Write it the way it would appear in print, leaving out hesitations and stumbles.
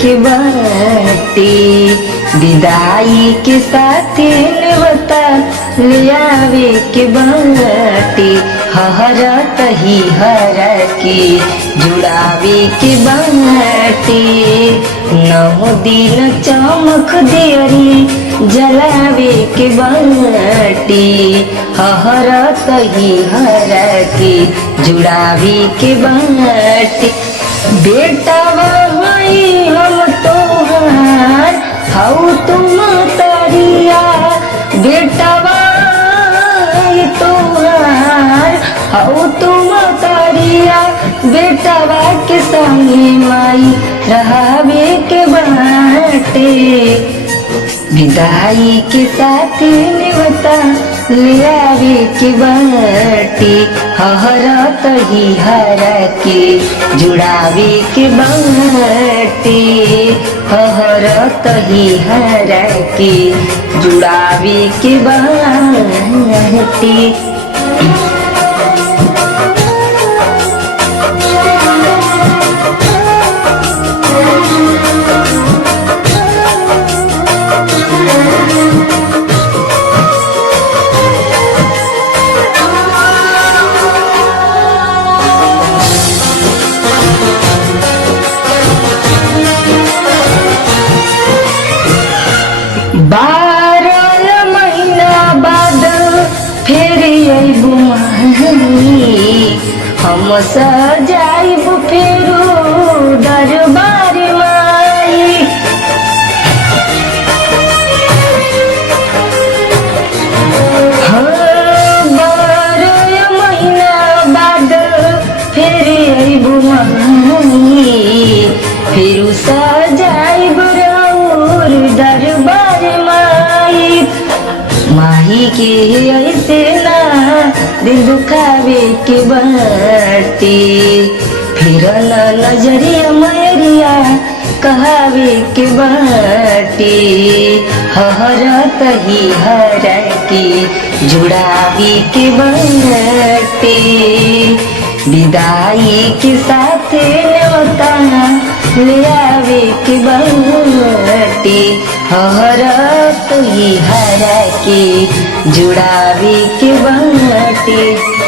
के बाटे विदाई के साथ बता लियावे के बाटे हरत ही हर के जुड़ावे के बाटे 9 दिन चमक देरी जलावे के बाटे हरत ही हर के जुड़ावे के बाटे बेटा वही हम तोहार हाउ तुम तरिया बेटा वही तोहार हाउ तुम तरिया बेटा के संगे माई रहावे के बाटे विदाई के साथ बता लियावे के बाटे हरत ही हर के जुड़ावे के बाटे हरत ही हर के जुड़ावे के बाटे हम सजाइब फेरू दरबार माई हाँ 12 महीना बाद फिर अइब माई फिर सजाइब रौर दरबार माई माही के ऐसे ना दिल दुखावे के बाटे फिर नजरिया मैरिया कहावे के बाटे हरत ही हर के जुड़ावे के बाटे विदाई के साथ न्योता लियावे के बाटे हरत ही हर के जुड़ावे के बाटे।